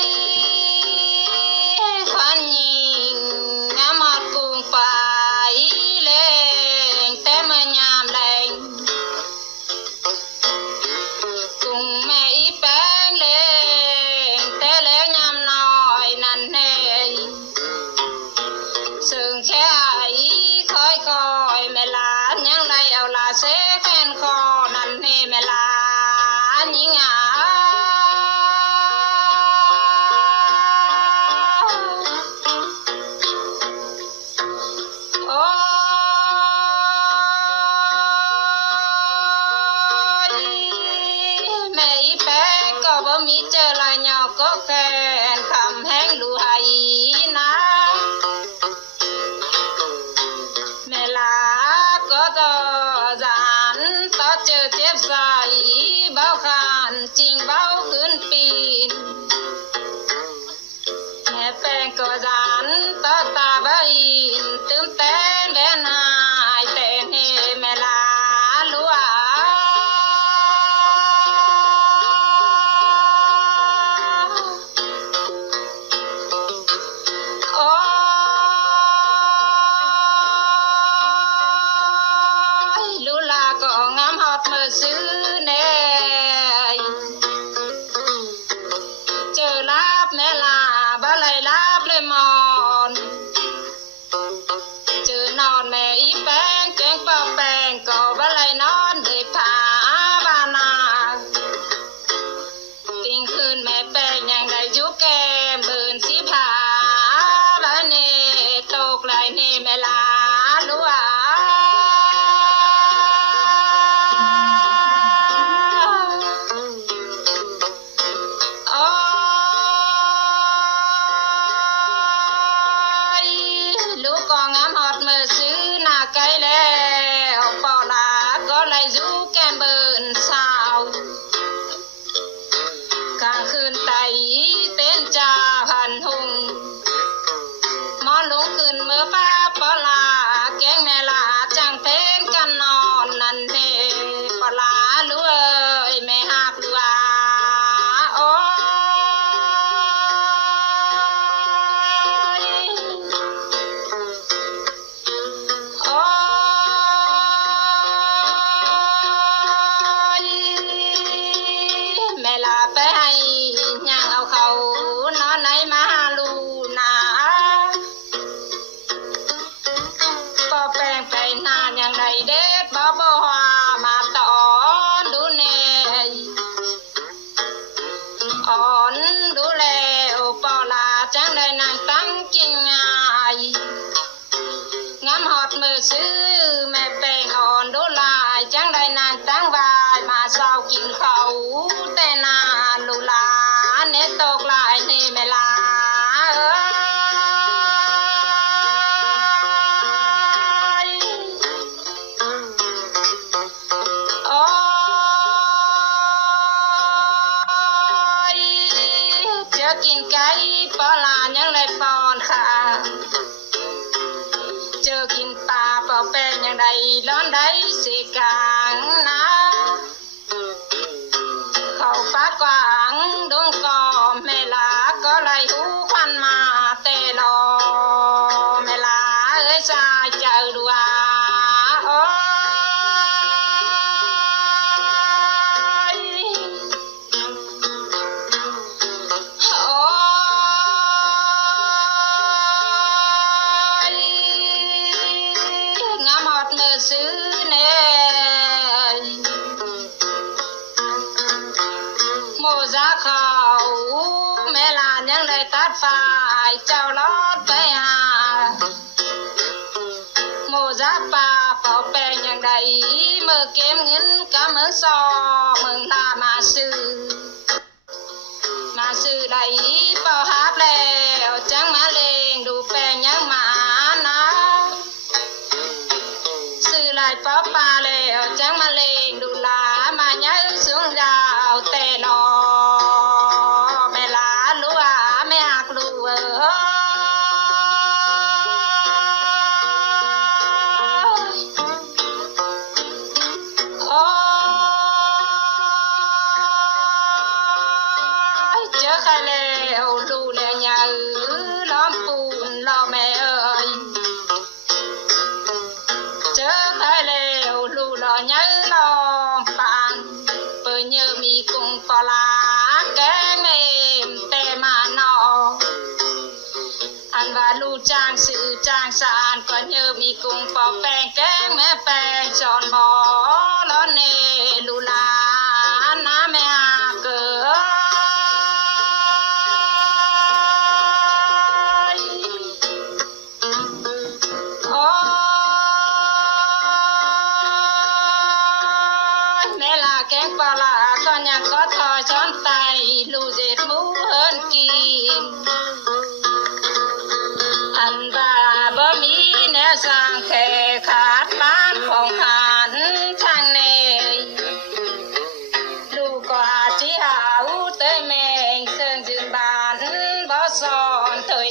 ยควันยิงงามอดกุงไปแรงแต่เมื่อยามแรงกุงแม่อีแป้งแรงแต่แล้วยามน้อยนั่นแน่ซึ่งแค่คอยแม่ลานยังไดเอาลาเสแฟนคอนั่นแน่แม่ลานยิงมีเจอลายยาวก็แฟนคำแห้งดูให้นะแม่ลาก็ต่อจานต่อเจอเจ็บใส่เบาคานจริงเบาขึ้นปีนแม่แป้งก็จานต่อตาใบอินตื่มเต้นแวนหายแต่เฮแม่ลาลัวซื้อแน่เจอลาบแม่ลาบ่ไหลลาบเลยมอนเจอนอนแม่อีแป้งแกงปอแป้งก็บ่ไหลนอนเด็ดผาบานาติงคืนแม่แป้งยังได้อยู่แก้มเบิ่นสิผาบาเนตกไหลเนแม่ลาลัวซื้อหน้าไกลแล้วปอลาก็ไหลอยู่แก้มเบิ่นสาวกลางคืนไตเต้นจาพันหุงมอนลงขึ้นเมื่อฟ้าปอลาแกงแม่ลาจังเต้นกันนอนนั่นเด้ปอลารู้เอ้ยแม่ฮักดูว่าโอ้เด็ดบ่บ่ฮามาตอนดูแน่อ่อนดูแลปอลาจังได้นั่งตั้งกินง่ายงามฮอดมือซื้อแม่แป้งอ่อนดูลายจังได้นั่งตั้งวายมาเศร้ากินข้าวแต่นานลูลาเนตกลายเนแม่ลากินไก่ปอลายังได้ปอนค่ะเจอกินปลาปอแป้งยังได้ร้อนได้สิกลางนะเข้าปากกว้างดงกอแม่ลาก็ไหลหูควันมาแต่รอแม่ลาเอ้ยสายเจอดูว่าซื้อแน่โมซาเขาแม่ลานยังได้ตัดฝ่ายเจ้าลอดไปหาโมซาป่าเป่าแป้งยังได้เมื่อเก็บเงินกับเมืองซอเมืองลามาซื้อได้เป่าฮับแล้วจังมาเลงดูแป้งยังมานะซื้อลายป๊อปปลาแล้วจังมาเลงดูลามาย้ายสูงดาวแต่นอแม่ลาลัวแม่ฮักลัว เจอใครแล้วรู้แล้วอย่าล้อมปูนล้อแม่เอ้ยเจอใครแล้วรู้ล้ออย่าล้อมปานเปิ้นเยอะมีกุ้งปลาแกงเมมแต่มานออันว่าลูกจ้างซื้อจ้างสารก็เยอะมีกุ้งปอแป้งแกงแม่แป้งจอนบ่ล้อเนลูลาน้าแม่อาเกยโอ้ยแม่ลาแกงปลาก็ยังก็ทอช้อนไตลูกเจ็ดหมูเฮินกินอันว่าบ่มีแนวสร้างแค่ขาดบ้านของขานทางเนลูกก็อาจสิหาเตยแมงเซิงจึงบ้านบ่สอนเตย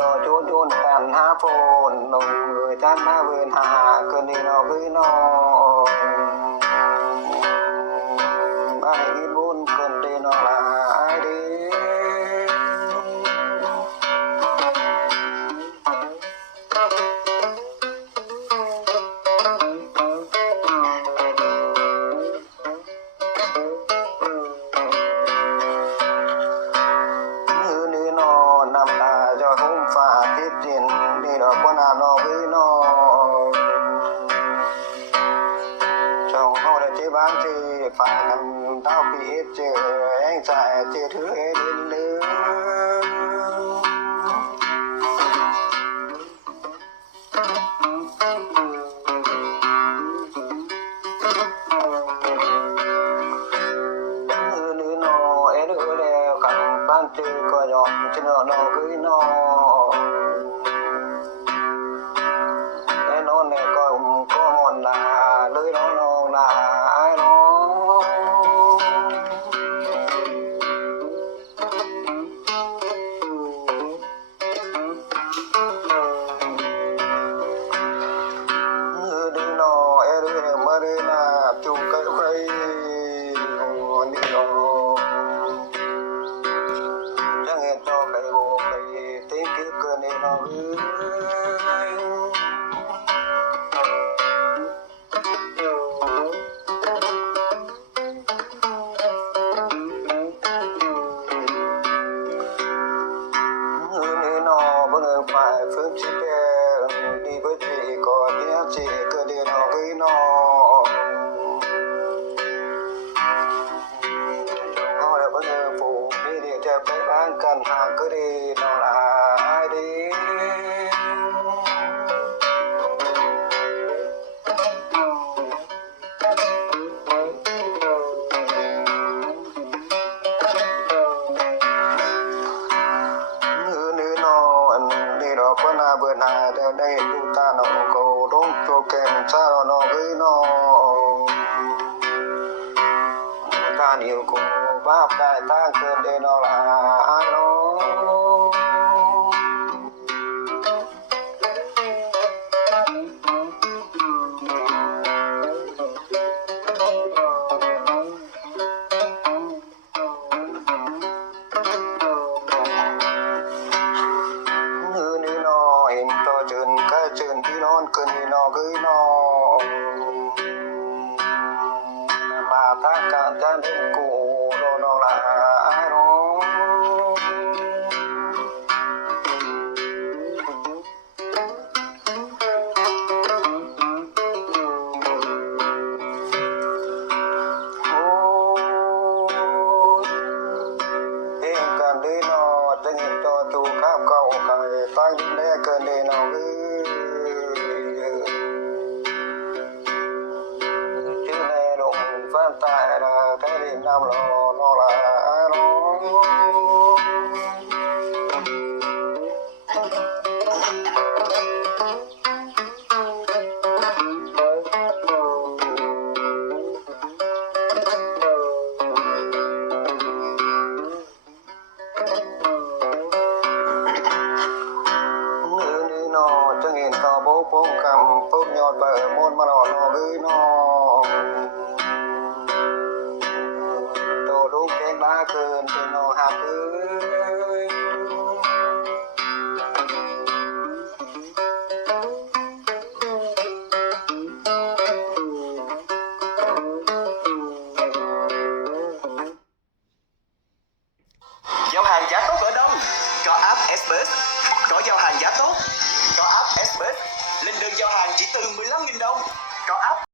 ต่อโจนโยนกัน หาโฟนหนุ่มจันมาเวินหาเกินนี่นอคือนอบ้านอีบุญเกินเดนอลาเดน้ำตาจะหุ้มฟ้าทิพย์จินนี่ดอกบัวนานอคือนอช่องเขาได้เจ็บบางทีฝากกันเต้าปีเจอแองใจเจอถือเอดินลืบ้านเจอก็ยอมจะนอนคือนอนแน่นอนเนี่ยก็มอนลาเลยน้องลาไอ้น้องดื้อนอเอดื้อเนี่ยมาดื้อนาจุกใครนี่น้องcho cái bộ cái tiếng kiếp cơ nên nó nó vẫn ở phải phương chỉ đi với chị có tiếng chị cơ đi nó với nóจะไปบ้านกันหากก็ดีน้องลาดีนื้อนอนนี่ดอกก็น่าเบื่อหน่ายแต่ได้ดูตาน้องก็ร้องโจแกมซาโนคือน้องตาเหนียวกูบ้าได้ตั้งเกินเดนอลาโนนี่นอเห็นตัวเจินก็เจินที่นอนเกินนี่นอคือนอมาทักการจะเล่นกูโนลาโนเองกันดีนอจะเห็นตัวจูข้าวเก่าไก่ตั้งยิ้มแน่เกินดีนอชื่อในลงฟ้าตายนะแค่ดินน้ำรอนอลาโนจะเห็นต่อโบกโป่งคำปุ๊บยอดเบอร์มนมาหล่อคือนอโตลูกแกงลาเกินเป็นนอหักGiao hàng giá tốt ở đâu? Có app Express. Có giao hàng giá tốt. Có app Express. Lên đơn giao hàng chỉ từ 15.000 đồng. Có app